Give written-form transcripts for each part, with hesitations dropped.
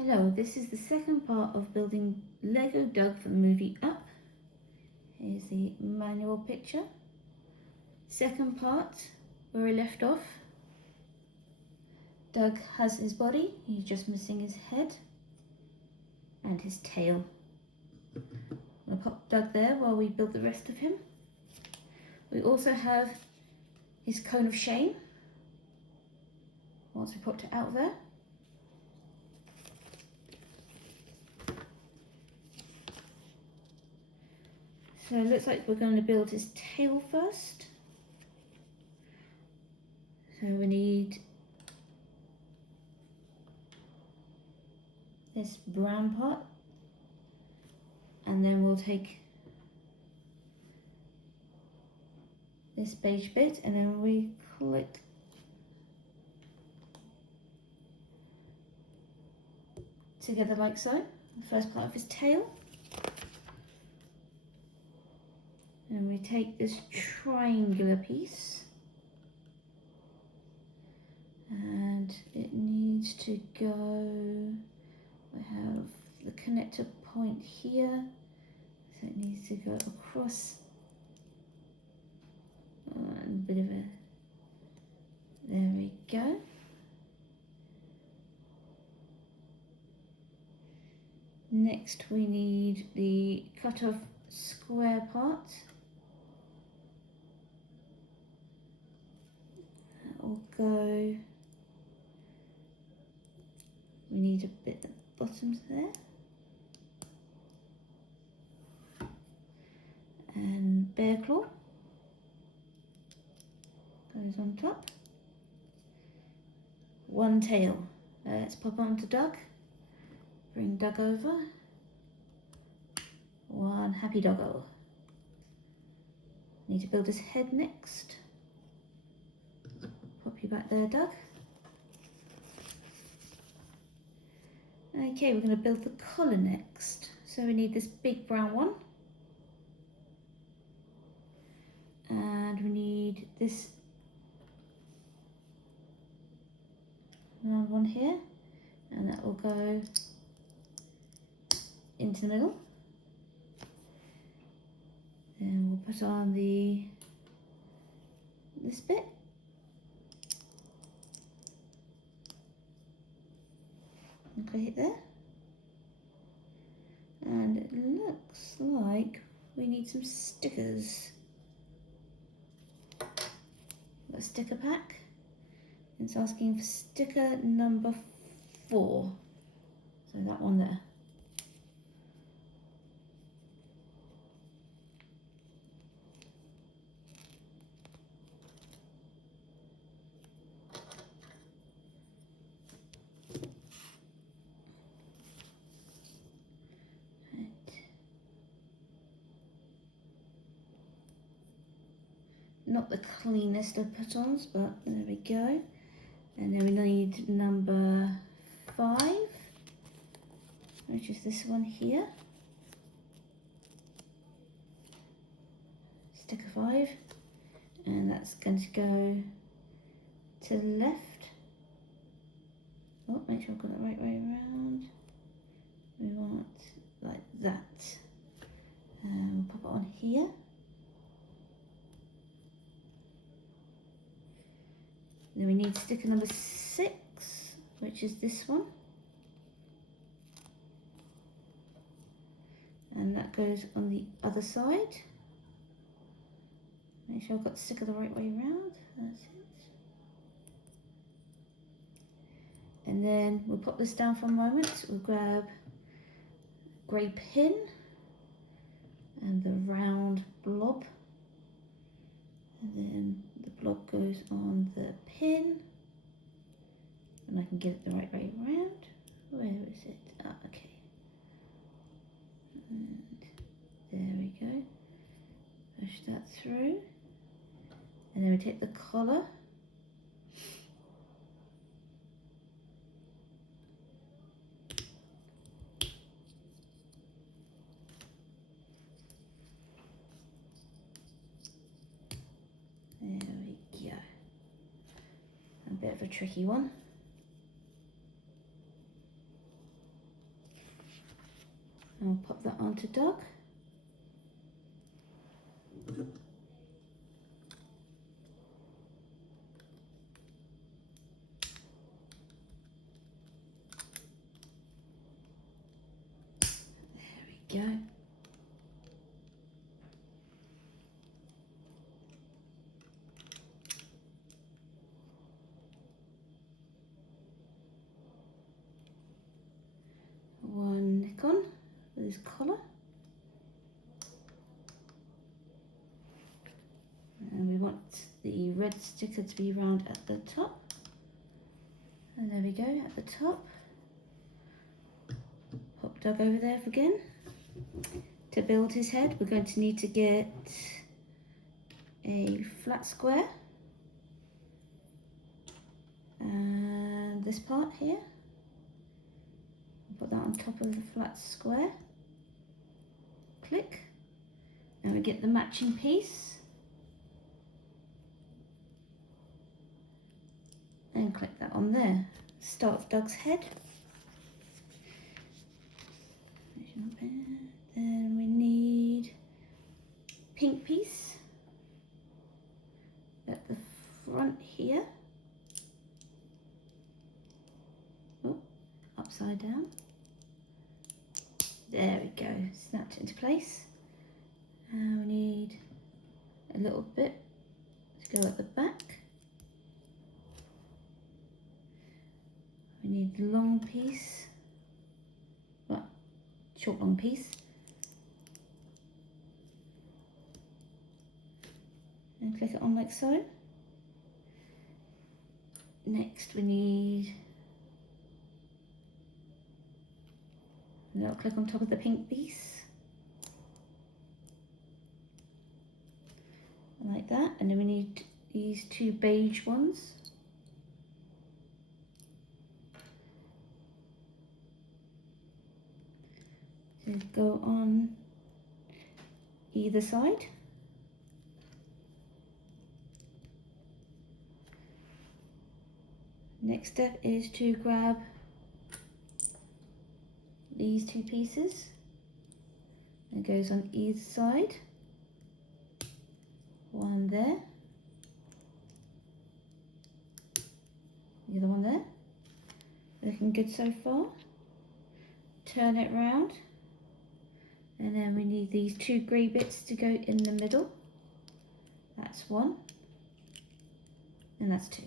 Hello, this is the second part of building Lego Doug for the movie Up. Here's the manual picture. Second part, where we left off. Doug has his body, he's just missing his head and his tail. I'm going to pop Doug there while we build the rest of him. We also have his cone of shame. Once we popped it out there. So it looks like we're going to build his tail first. So we need this brown part, and then we'll take this beige bit and then we click together like so, the first part of his tail. And we take this triangular piece and it needs to go, we have the connector point here, so it needs to go across and a bit of a, there we go. Next we need the cut off square part. Will go, we need a bit at the bottom there, and bear claw goes on top. One tail, let's pop onto Doug, bring Doug over, one happy doggo. Need to build his head next. Pop you back there, Doug. Okay, we're going to build the collar next. So we need this big brown one. And we need this round one here. And that will go into the middle. Then we'll put on this bit. Okay, hit there. And it looks like we need some stickers. Got a sticker pack. It's asking for sticker number 4. So that one there. Not the cleanest of put-ons, but there we go. And then we need number 5, which is this one here. Sticker 5, and that's going to go to the left. Oh, make sure I've got the right way around. We want like that. We'll pop it on here. Then we need sticker number 6, which is this one. And that goes on the other side. Make sure I've got the sticker the right way around. That's it. And then we'll pop this down for a moment. We'll grab a grey pin and the round blob. And then the blob goes on the pin, and I can get it the right way around. Where is it? Ah, okay. And there we go. Push that through, and then we take the collar. There we go. A bit of a tricky one. And we'll pop that onto Doug. There we go. One neck on with his collar. And we want the red sticker to be round at the top. And there we go, at the top. Pop Doug over there again. To build his head, we're going to need to get a flat square. And this part here. Put that on top of the flat square. Click. And we get the matching piece. And click that on there. Start with Doug's head. Then we need pink piece at the front here. Oh, upside down. There we go, snapped it into place. And we need a little bit to go at the back. We need the long piece, well, short long piece. And click it on like so. Next we need a little click on top of the pink piece. Like that, and then we need these two beige ones. To go on either side. Next step is to grab these two pieces. It goes on either side. One there. The other one there. Looking good so far. Turn it round. And then we need these two grey bits to go in the middle. That's one. And that's two.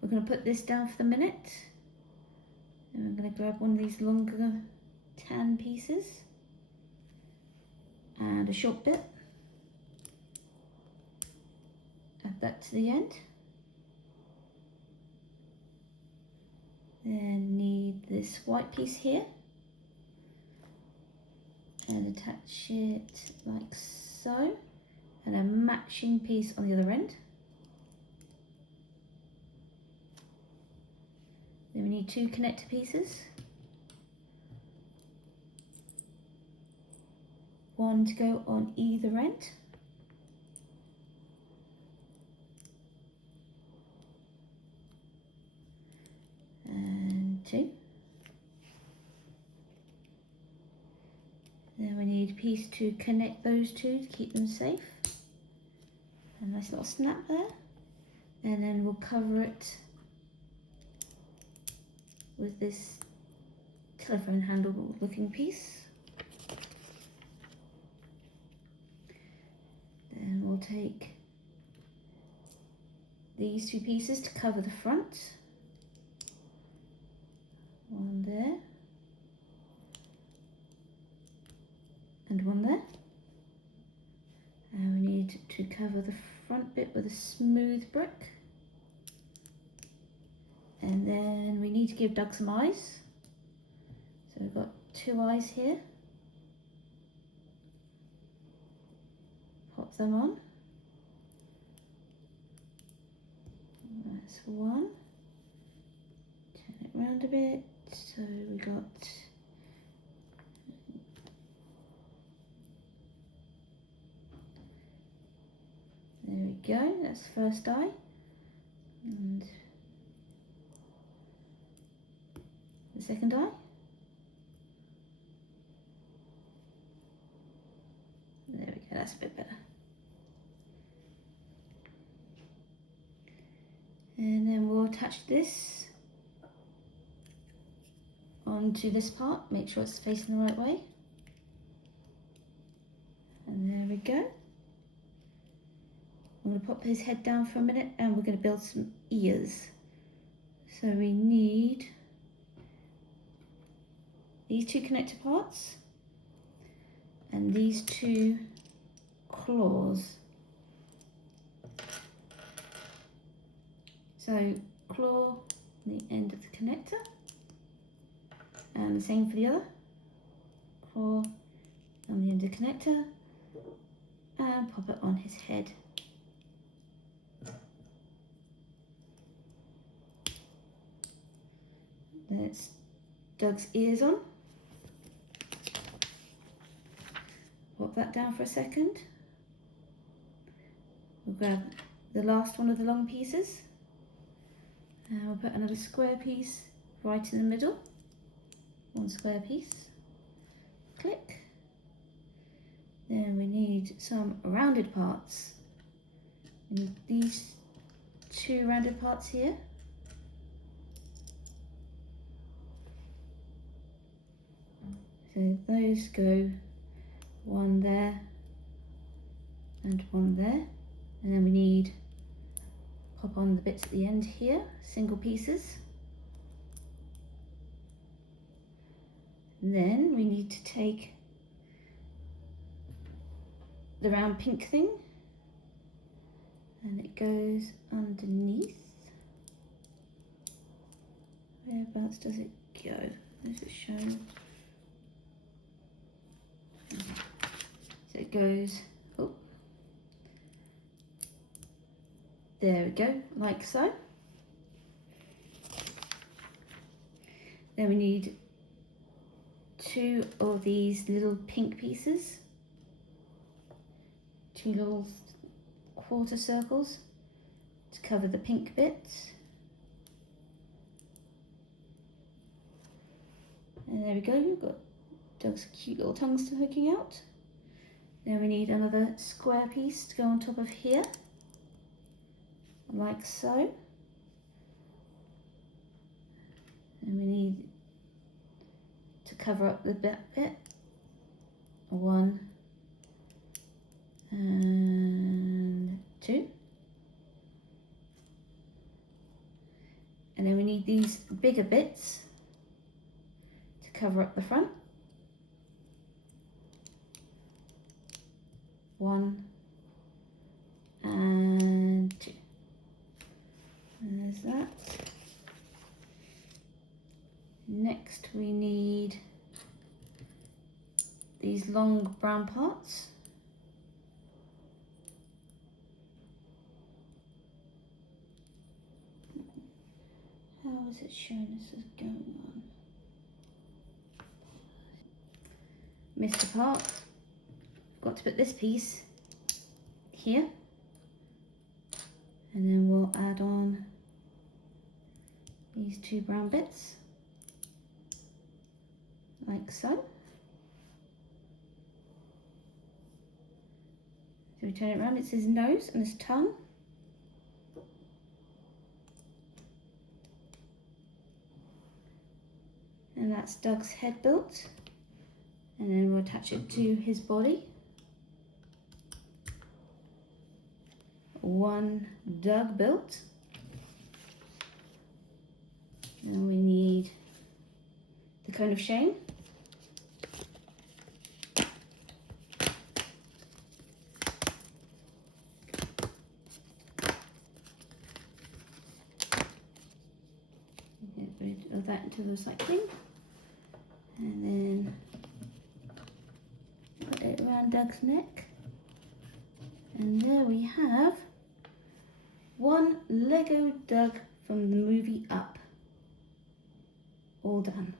We're going to put this down for the minute. And we're going to grab one of these longer tan pieces. And a short bit. Add that to the end. Then need this white piece here. And attach it like so. And a matching piece on the other end. Then we need two connector pieces. One to go on either end. And two. Then we need a piece to connect those two to keep them safe. A nice little snap there. And then we'll cover it with this telephone handle looking piece. Then we'll take these two pieces to cover the front. One there. And one there. And we need to cover the front bit with a smooth brick. And then we need to give Doug some eyes. So we've got two eyes here. Pop them on. That's one. Turn it round a bit. So we got there we go, that's the first eye. And second eye. There we go, that's a bit better. And then we'll attach this onto this part, make sure it's facing the right way. And there we go. I'm going to pop his head down for a minute and we're going to build some ears. So we need these two connector parts and these two claws. So claw the end of the connector, and the same for the other. Claw on the end of the connector and pop it on his head. Let's Doug's ears on. Pop that down for a second. We'll grab the last one of the long pieces and we'll put another square piece right in the middle. One square piece. Click. Then we need some rounded parts. We need these two rounded parts here. So those go one there and one there. And then we need pop on the bits at the end here, single pieces. And then we need to take the round pink thing and it goes underneath. Whereabouts does it go? Does it show? So it goes, oh, there we go, like so. Then we need two of these little pink pieces, two little quarter circles to cover the pink bits. And there we go, we've got Doug's cute little tongue still hooking out. Then we need another square piece to go on top of here, like so. And we need to cover up the back bit. One and two. And then we need these bigger bits to cover up the front. One and two. And there's that. Next we need these long brown parts. How is it showing this is going on? Missed a part. Got to put this piece here, and then we'll add on these two brown bits, like so. So we turn it around, it's his nose and his tongue. And that's Doug's head built. And then we'll attach it to his body. One Doug built. Now we need the cone of shame. Get rid of that into the recycling. And then put it around Doug's neck. And there we have one Lego Doug from the movie Up. All done.